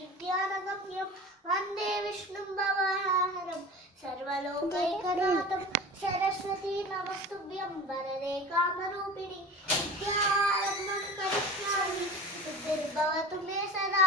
विद्यानगम्यं वन्दे विष्णुं भवहरं सर्वलोकैकनाथं सरस्वती नमस्तुभ्यं वरदे कामरूपिणि विद्यारम्भं करिष्यामि बुद्धिर्भवतु मे सदा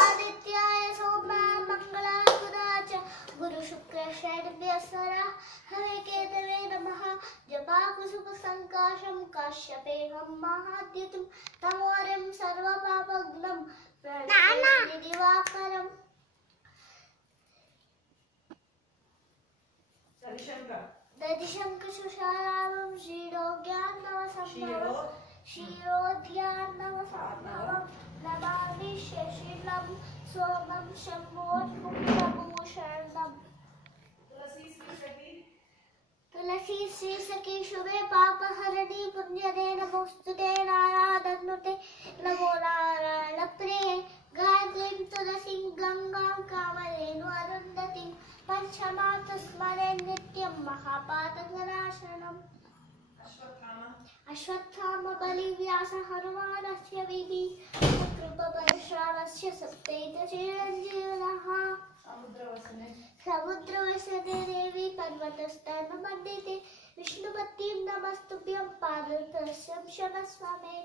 आदित्याय सोमाय मङ्गलाय च गुरुशुक्रशनिभ्यः हवे केतवे नमः जपाकुसुमसङ्काशं काश्यपेहं महाद्युतं तमोरिं सर्वपापघ्नं प्रणतोऽस्मि दिवाकरम् दधिशङ्कशुशालाभं क्षीरोद्यान्नवसम्भवं नमामि शशिलं सोमं शम्भोर्मुक्तभूषणम् तुलसी श्री सखी शुभे पापहरणी पुण्यदे नमोस्तुते नारायणनुते नमो नारायण प्रिये गायत्रीं तुलसीं गंगां कामधेनु अरुन्धतीं पंचमात्र स्मरे नित्यं महापातकनाशनम् अश्वत्थाम बलि व्यास हनुमानस्य विधि कृपपरशुरामस्य सप्तैत चिरञ्जीवनः समुद्रवसने देवी पर्वतस्तनमण्डिते विष्णुपत्नीं नमस्तुभ्यं पादतस्यं क्षमस्व मे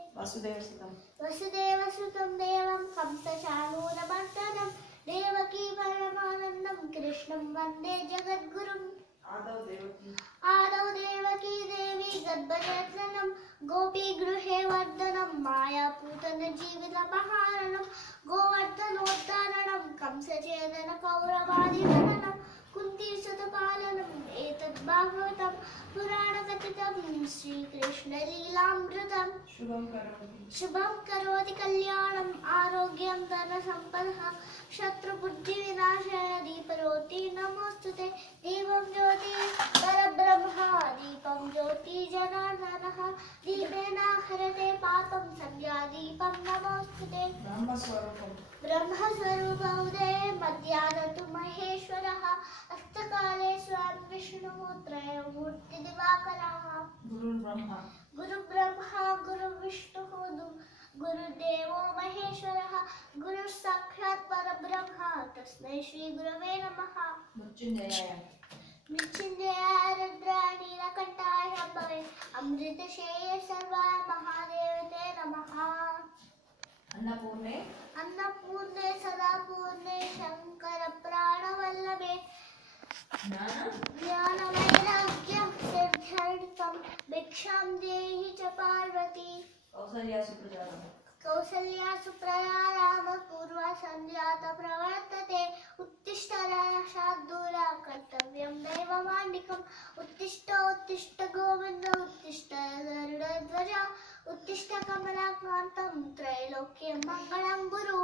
वसुदेवसुतं देवं कंसचाणूरमर्दनं देवकी परमानन्दं कृष्णं वन्दे जगद्गुरुम् आदौ देवकी देवी गर्भजननं गोपीगृहे वर्धनं मायापूतनजीवितमहारणं गोवर्धनोद्धारणं कंसच्छेदन कौरवादिहरणं कुन्तीसुतपालनम् एतद् भागवतं पुराणकथितं श्रीकृष्णलीलामृतं शुभं करोति कल्याणम् आरोग्यं धनसम्पदः शत्रुबुद्धिविनाशाय दीपरोति नमोस्तुते दीपं ज्योति परब्रह्म दीपं ज्योति जनार्दनः दीपेन हरते पापं संज्ञादीपं नमोस्तुते ब्रह्मस्वरूपौदये मध्याह्नतु महेश्वरः अस्तकाले स्वयं विष्णुः त्रयमूर्तिदिवाकरः गुरुब्रह्मा गुरुविष्णुः गुरुदेवो महेश्वरः गुरुः साक्षात् परब्रह्म तस्मै श्रीगुरवे नमः मृत्युञ्जयाय रुद्राय नीलकण्ठाय शम्भवे अमृतशेये सर्वाय महादेवते नमः अन्नपूर्णे सदापूर्णे शंकर प्राणवल्लभे ज्ञानवैराग्यं सिद्ध्यर्थं भिक्षां देहि च पार्वती कौसल्या सुप्रजा राम पूर्वा सञ्जाता प्रवर्तते उत्तिष्ठ शार्दूला कर्तव्यं दैवमान्निकम् उत्तिष्ठ उत्तिष्ठ गोविन्द उत्तिष्ठ गरुडध्वज उत्तिष्ठ कमलाकान्तं त्रैलोक्यं मङ्गलं गुरु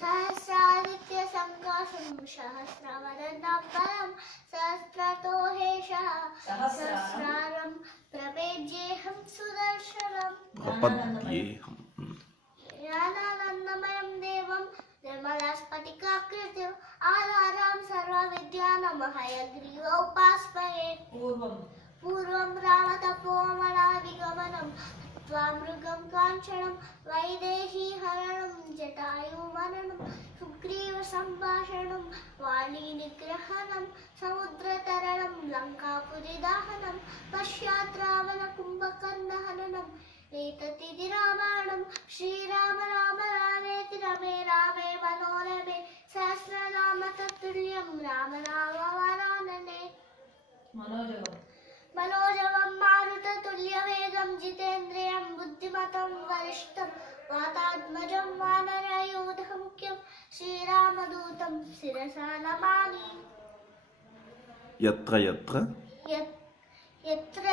सहस्रादित्य संकाशं सहस्रवदनं परं सहस्रतो हेषः सहस्रारं प्रपेज्येऽहं सुदर्शनम् ज्ञानानन्दमयं देवं निर्मलस्फटिकाकृतिम् आधारं सर्वविद्यानां हयग्रीवोपास्महे पूर्वं रामतपोवनादिगमनं त्वामृगं काञ्चनं वैदेहीहरणं जटायुमरणं सुग्रीवसम्भाषणं वाणीनिग्रहणं समुद्रतरणं लङ्कापुरीदाहनं पश्चात् रावणकुम्भकर्णहननम् एतदिति रामायणं श्रीराम राम रामेति रमे रामे मनोरमे सहस्रनाम तत्तुल्यं राम राम वरानने मनोजवं मारुततुल्यवेगं जितेन्द्रियं बुद्धिमतं वरिष्ठं वातात्मजं वानरयूथमुख्यं श्रीरामदूतं शिरसा नमामि यत्र यत्र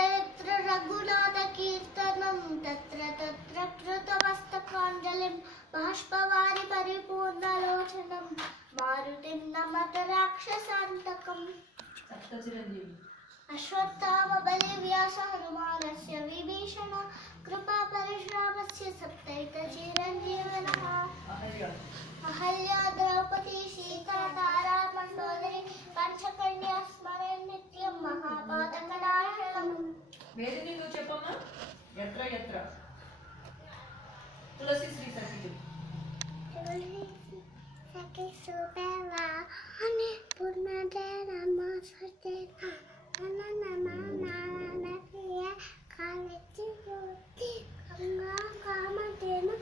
रघुनाथकीर्तनं तत्र तत्र कृतमस्तकाञ्जलिं बाष्पवारि परिपूर्णलोचनं मारुतिं नमत राक्षसान्तकम् अश्वत्थामबलिव्यास हनुमानस्य विभीषण कृपापरशुरामस्य सप्तैत चिरञ्जीवनः अहल्या द्रौपदी सीता तारा मंडोदरी पंचकन्या स्मरे नित्यं महापातकनाशनम् వేదిని నువ్వు చెప్పమ్మా ఎత్ర ఎత్ర తులసి శ్రీ సఖి ki subela ani purna de rama satena nana nana priya kaleti roti ganga kama dena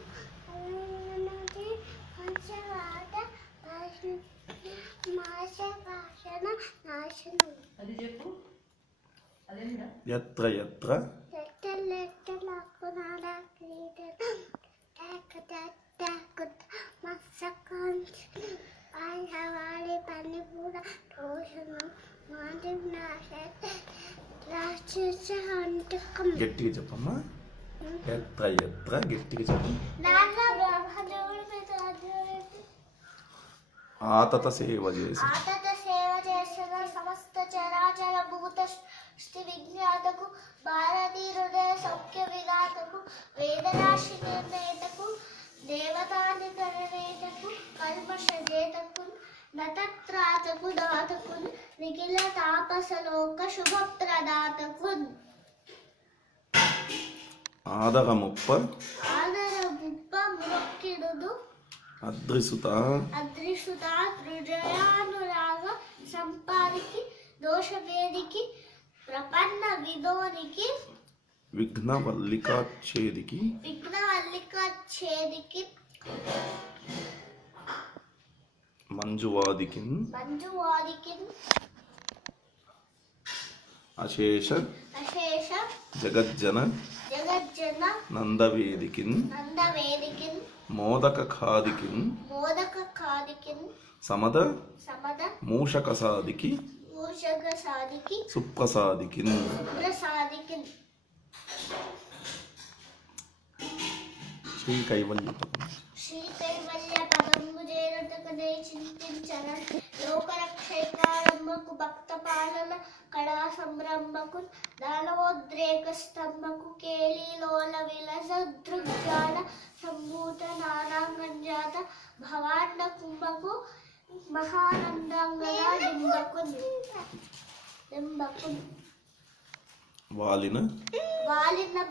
alana de panchavada masha vashana nashana అది చెప్పు అదేంటా यत्र यत्र letta lakunada krida takut masakant I have already panipura dosana mandim nashat రాక్షస అంటకం గట్టిగా చెప్పమ్మా యత్ర యత్ర గట్టిగా చెప్పు నాన్న బ్రహ్మదేవుడి మీద ఆధారపడి ఆతత సేవ చేసి ఆతత సేవ చేసిన సమస్త చరాచర భూత స్థితి విజ్ఞాతకు భారతీ హృదయ సౌఖ్య విఘాతకు వేదరాశి నిర్ణేతకు దేవతానికరణేతకు కల్మష జేతకు నతత్రాతకు దాతకు నిఖిల తాపసలోక శుభప్రదాతకు ఆదర ముప్ప ఆదర ముప్ప మొక్కిడుదు అద్రిసుత అదృష్టత హృదయానురాగ సంపాదికి దోషవేదికి ప్రపన్న విధోనికి విఘ్నవల్లికాచ్ఛేదికి విఘ్నవల్లికాచ్ఛేదికి మంజువాదికి మంజువాదికి అశేష అశేష జగజ్జన జగజ్జన నందవేదికి నందవేదికి మోదక ఖాదికి మోదక ఖాదికి సమద సమద మూషకసాదికి మూషక సాదికి సుప్రసాదికి సుప్రసాదికి శ్రీ కైవల్య శ్రీ కైవల్య పదంబు చేరటకనే చింతించన లోకరక్షైకారంభకు భక్త పాలన కళా సంరంభకు దానవోద్రేక స్తంభకు కేళీలోల విలస దృగ్జాల సంభూత నానాంగంజాత భవాండ కుంభకు మహానందంగల డింబకు వాలిన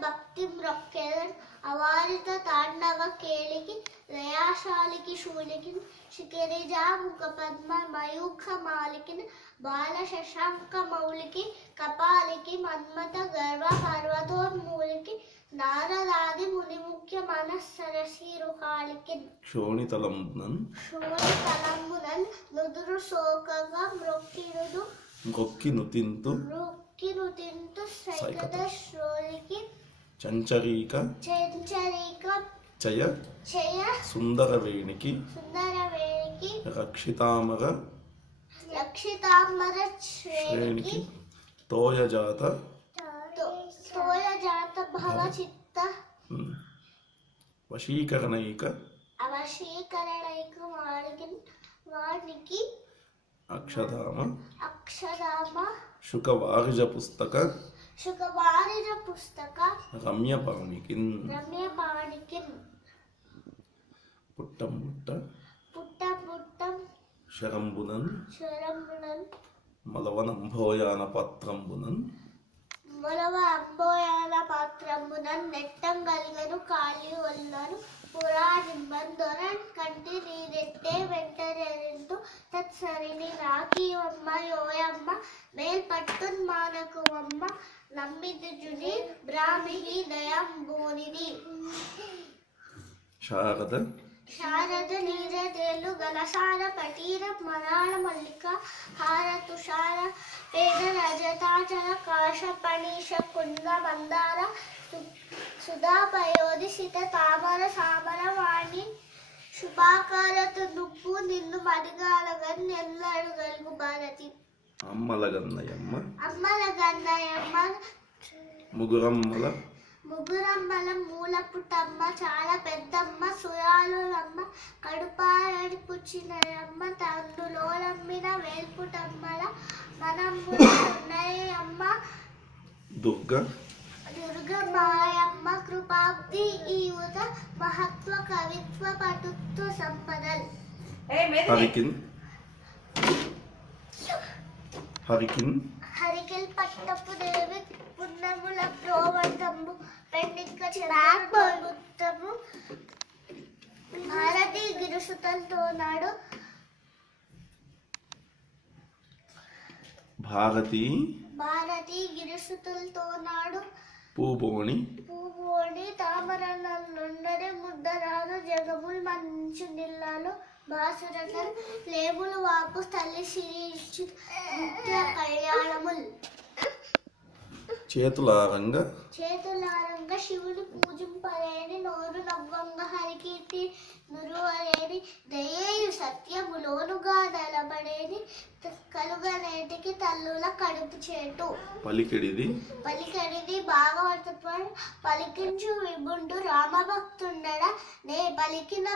భక్తి మ్రొక్కెదన్ అవారిత తాండవ కేళికి లయాశాలికి శూలికి శిఖరిజా ముఖ పద్మ మయూఖ మాలికి బాల శశాంక మౌలికి కపాలికి మన్మత గర్వ పర్వతోన్మూలికి నారదాది ముని ముఖ్య మనస్సరసీరుకాలికి క్షోణితలంబునన్ శూలితలంబునన్ నుదురు శోకగా మ్రొక్కిడుదు మొక్కి నుతింతు కిరుతింతు సైకత శ్రోలికి చంచరీక చెంచరిక చయ చయ సుందరవేణికి సుందరవేణికి రక్షితామర రక్షితామర శ్రేణికి శ్రేణికి తోయజాత తోయజాత భవ చిత్త వశీకరణైక అవశీకరణైక వానికి అక్షధామ అక్షరామ శుకవారిజ పుస్తక శుకవారిజ పుస్తక రమ్యపాణికిన్ రమ్యపాణికి పుట్టం పుట్ట పుట్ట పుట్టం శరంబునన్ శరంబునన్ మలవనంభోయాన పాత్రంబునన్ మొలవ అంబోయాల పాత్రమునన్ నెట్టం గలిగను కాళీ వల్లను పురాణింబన్ దొరన్ కంటి నీరెట్టే వెంటరెంటు తత్సరిని రాకీవమ్మ యోయమ్మ మేల్పట్టున్ మానకువమ్మ నమ్మిదుజుని బ్రాహ్మిణి దయాంబోనిది శారద శారద నీరదేలు గలసార పటీర మరాళ మల్లిక హార తుషార పేద రజతాచల కాశ పణీష కుంద మందార సుధా పయోధి సిత తామర సామర వాణి శుభాకారతు నువ్వు నిన్ను మడిగాలగన్ ఎల్లడు గలుగు భారతి అమ్మలగన్నయమ్మ అమ్మల గన్నయమ్మ ముగురమ్మల ముగ్గురమ్మల మూల పుట్టమ్మ చాలా పెద్దమ్మ సుయాలులమ్మ కడుపారడి పుచ్చినయమ్మ తందులోలమ్మిన వేల్పుటమ్మల మనమ్మ దుర్గ దుర్గమాయమ్మ కృపాబ్ది ఈవుత మహత్వ కవిత్వ పటుత్వ సంపదల్ హరికిన్ హరికిన్ హరికిల్ పట్టపు దేవి పున్నముల ప్రోవర్తము పెండిక చిరాత్మము భారతీ గిరిసుతలతో నాడు భారతి గిరిసుతులతో నాడు పూబోని తామరనుండని ముద్దరాలు జగముల్ మంచు నిల్లాలు బాసురత లేములు వాపు తల్లి శిరీషు నిత్య కళ్యాణముల్ చేతులారంగా శివుని పూజింపలేని నోరు నవ్వంగా హరికీర్తి నురువలేని దయేయు సత్యములోనుగా నలబడేని కలుగనేటికి తల్లుల కడుపు చేటు పలికిడిది భాగవత పలికించు విభుండు రామభక్తుండడ నే పలికిన